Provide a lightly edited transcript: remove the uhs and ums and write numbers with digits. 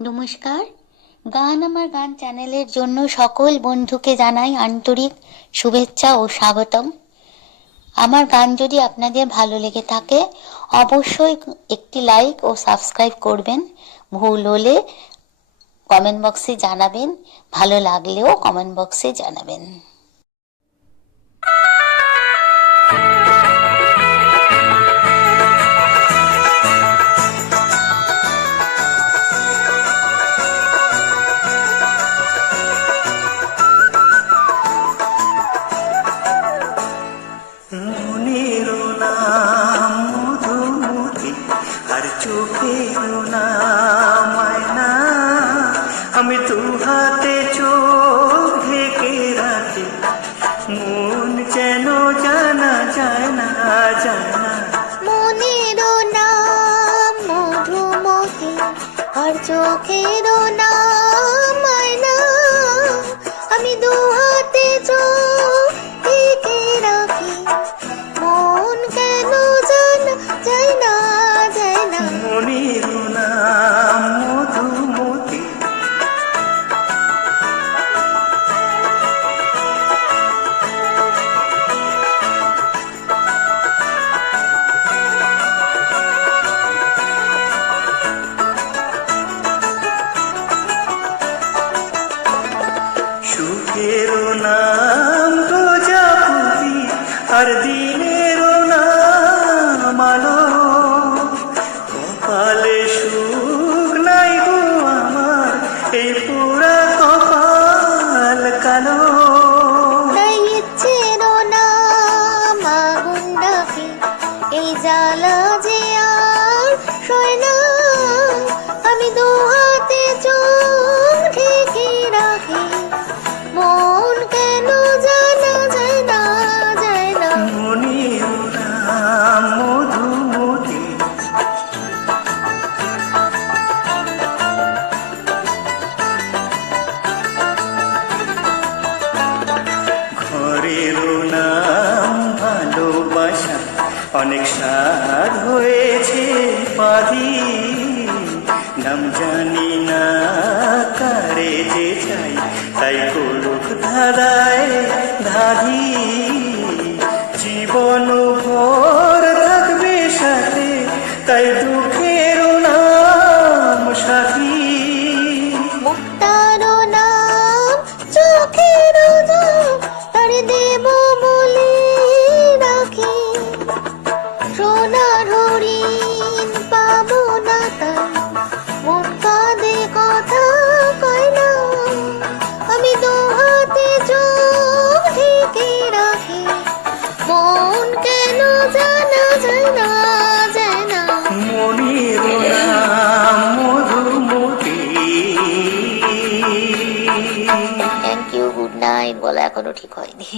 নমস্কার। গান আমার গান চ্যানেলের জন্য সকল বন্ধুকে জানাই আন্তরিক শুভেচ্ছা ও স্বাগতম। আমার গান যদি আপনাদের ভালো লেগে থাকে অবশ্যই একটি লাইক ও সাবস্ক্রাইব করবেন। ভুল হলে কমেন্ট বক্সে জানাবেন, ভালো লাগলেও কমেন্ট বক্সে জানাবেন। মনেরও নাম মধুমতি আর চোখেরও নাম আয়না, আমি দু হাতে চোখ ঢেকে রাখি, মন যেন জানা যায় না যায় না। মনেরও নাম মধুমতি আর চোখেরও নাম আয়না, আমি দু হাতে চোখ ঢেকে রাখি, মন কেন জানা যায় না যায় না। মনেরও নাম মধুমতি সুখেরও নাম প্রজাপতি আর দিনেরও নাম আলো, কপালে সুখ নাই গো আমার, এই পুরা কপাল কালো। তাই ইচ্ছেরও নাম আগুন ডাকে, এই জ্বালা যে আর সয় না, আমি দু হাতে চোখ ঢেকে রাখি, মন কেন জানা যায় না যায় না। মনেরও নাম মধুমতি ঘরেরও নাম ভালোবাসা, অনেক স্বাদ হয়েছে বাঁধি, নাম জানি না কারে যে চাই, তাই করুক ধারায় ধাধি, জীবন ভর থাকবে সাথে, তাই দুঃখেরও নাম সাথী। মুক্তারও নাম চোখেরও দাম, তার দেব বলে রাখি, সোনার হরিণ পাবো না তাই, মন কাঁদে কথা কয় না, আমি দু হাতে চোখ ঢেকে রাখি, মন কেন জানা যায় না যায় না। মনেরও নাম Madhumati. Thank you, good night বলা এখনো ঠিক হয়নি।